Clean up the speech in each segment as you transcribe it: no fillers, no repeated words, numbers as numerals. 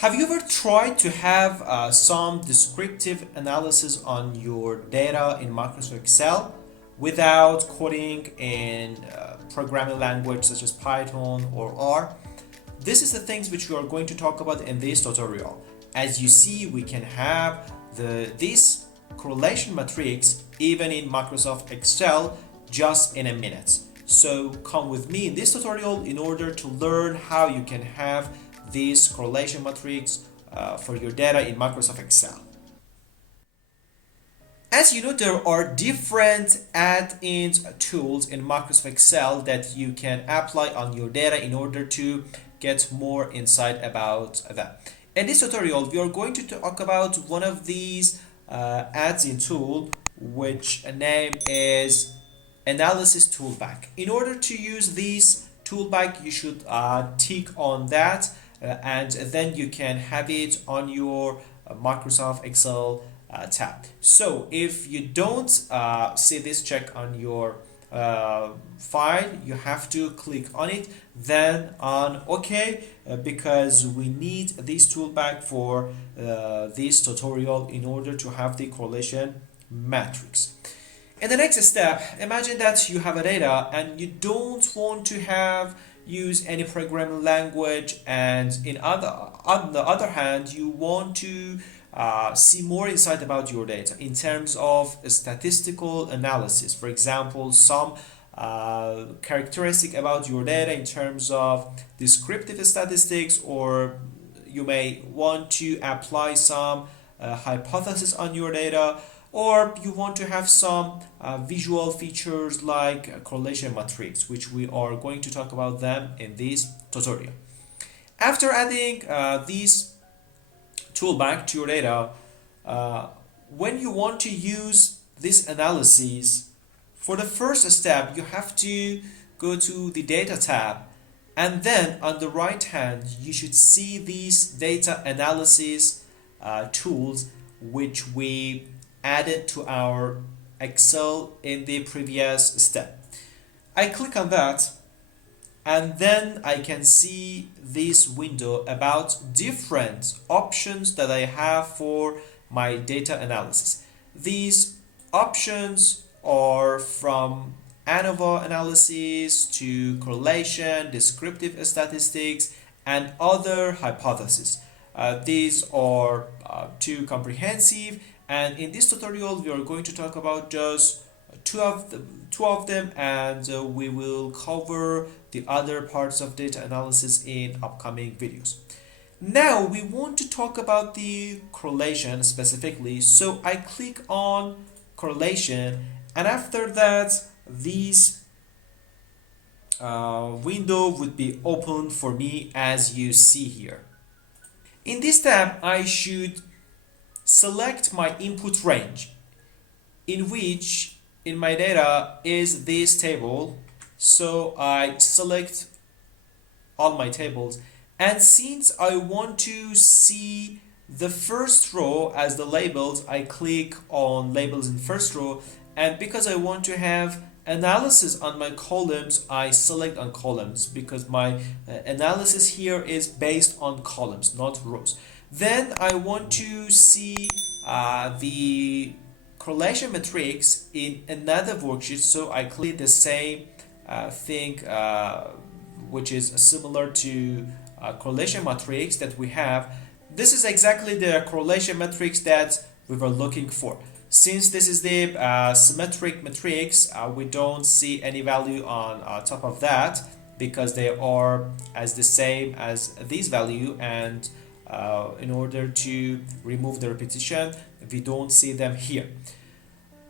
Have you ever tried to have some descriptive analysis on your data in Microsoft Excel without coding in programming language such as Python or R? This is the things which we are going to talk about in this tutorial. As you see, we can have this correlation matrix even in Microsoft Excel just in a minute. So come with me in this tutorial in order to learn how you can have this correlation matrix for your data in Microsoft Excel. As you know, there are different add-ins tools in Microsoft Excel that you can apply on your data in order to get more insight about that. In this tutorial, we are going to talk about one of these add-in tool, which name is Analysis Toolbag. In order to use this toolbag, you should tick on that, and then you can have it on your Microsoft Excel tab. So if you don't see this check on your file, you have to click on it, then on OK, because we need this toolbag for this tutorial in order to have the correlation matrix. In the next step, imagine that you have a data and you don't want to have use any programming language, and on the other hand, you want to see more insight about your data in terms of statistical analysis. For example, some characteristic about your data in terms of descriptive statistics, or you may want to apply some hypothesis on your data, or you want to have some visual features like correlation matrix, which we are going to talk about them in this tutorial. After adding these toolbag to your data, when you want to use this analysis, for the first step, you have to go to the data tab, and then on the right hand, you should see these data analysis tools which we added to our Excel in the previous step. I click on that, and then I can see this window about different options that I have for my data analysis. These options are from ANOVA analysis to correlation, descriptive statistics, and other hypotheses. These are too comprehensive, and in this tutorial we are going to talk about just two of them, and we will cover the other parts of data analysis in upcoming videos. Now we want to talk about the correlation specifically, so I click on correlation, and after that this window would be open for me as you see here. In this tab, I should select my input range, in which in my data is this table. So I select all my tables, and since I want to see the first row as the labels, I click on labels in first row, and because I want to have analysis on my columns, I select on columns, because my analysis here is based on columns, not rows. Then I want to see the correlation matrix in another worksheet, so I click the same thing which is similar to correlation matrix that we have. This is exactly the correlation matrix that we were looking for. Since this is the symmetric matrix, we don't see any value on top of that, because they are as the same as this value, and in order to remove the repetition, we don't see them here.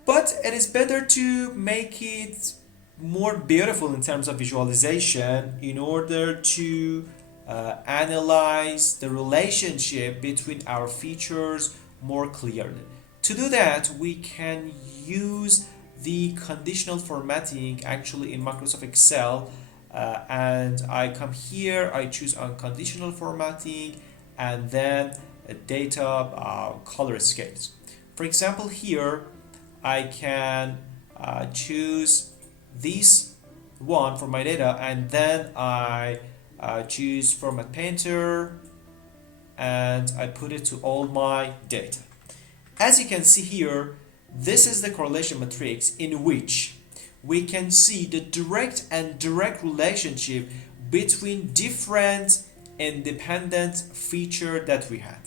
But it is better to make it more beautiful in terms of visualization in order to analyze the relationship between our features more clearly. To do that, we can use the conditional formatting actually in Microsoft Excel, and I come here, I choose unconditional formatting, and then data color scales. For example, here I can choose this one for my data, and then I choose format painter, and I put it to all my data. As you can see here, this is the correlation matrix in which we can see the direct and direct relationship between different independent feature that we had.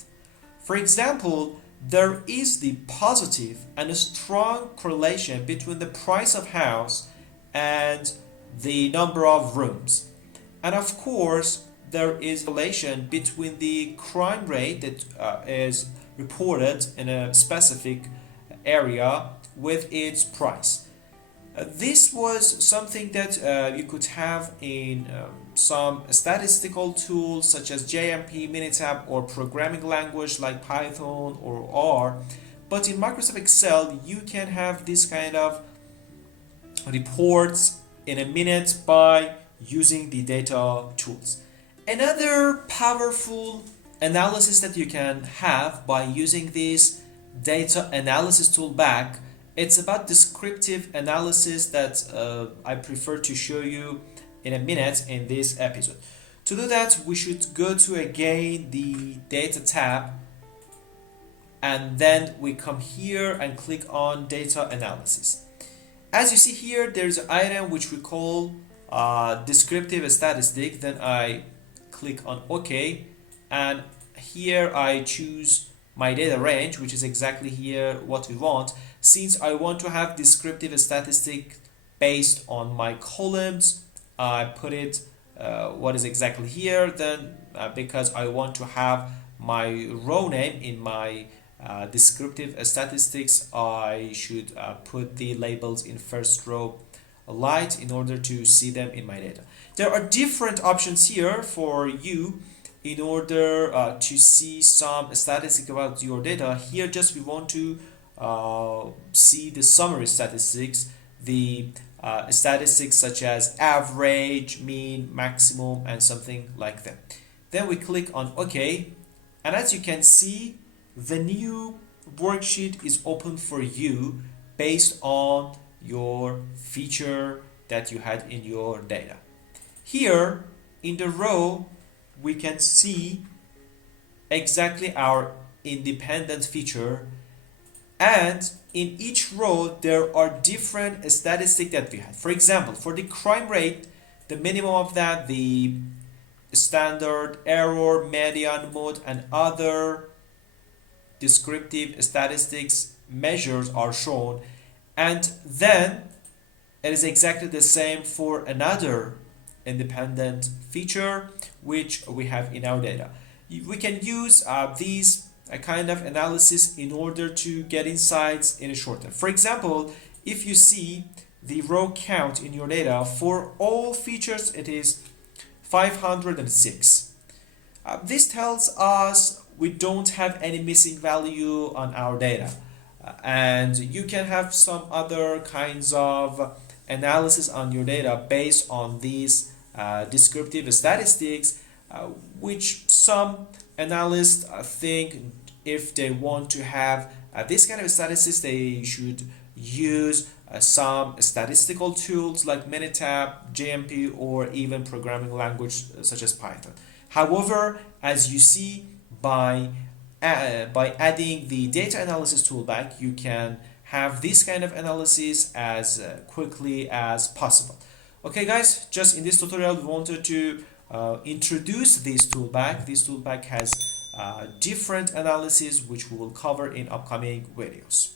For example, there is the positive and a strong correlation between the price of house and the number of rooms. And of course, there is a relation between the crime rate that is reported in a specific area with its price. This was something that you could have in some statistical tools such as JMP, Minitab, or programming language like Python or R. But in Microsoft Excel, you can have this kind of reports in a minute by using the data tools. Another powerful analysis that you can have by using this data analysis tool back, it's about descriptive analysis that I prefer to show you in a minute in this episode. To do that, we should go to again the data tab, and then we come here and click on data analysis. As you see here, there's an item which we call descriptive statistic. Then I click on OK, and here I choose my data range, which is exactly here what we want. Since I want to have descriptive statistic based on my columns, I put it what is exactly here. Then because I want to have my row name in my descriptive statistics, I should put the labels in first row light in order to see them in my data. There are different options here for you in order to see some statistics about your data. Here just we want to see the summary statistics, the statistics such as average, mean, maximum, and something like that. Then we click on OK, and as you can see, the new worksheet is open for you based on your feature that you had in your data. Here in the row, we can see exactly our independent feature, and in each row there are different statistics that we have. For example, for the crime rate, the minimum of that, the standard, error, median, mode, and other descriptive statistics measures are shown, and then it is exactly the same for another independent feature which we have in our data. We can use these kind of analysis in order to get insights in a short time. For example, if you see the row count in your data, for all features it is 506. This tells us we don't have any missing value on our data. And you can have some other kinds of analysis on your data based on these descriptive statistics, which some analysts think if they want to have this kind of statistics, they should use some statistical tools like Minitab, JMP, or even programming language such as Python. However, as you see, by adding the data analysis tool back, you can have this kind of analysis as quickly as possible. Okay guys, just in this tutorial we wanted to introduce this tool back. This tool back has different analysis which we will cover in upcoming videos.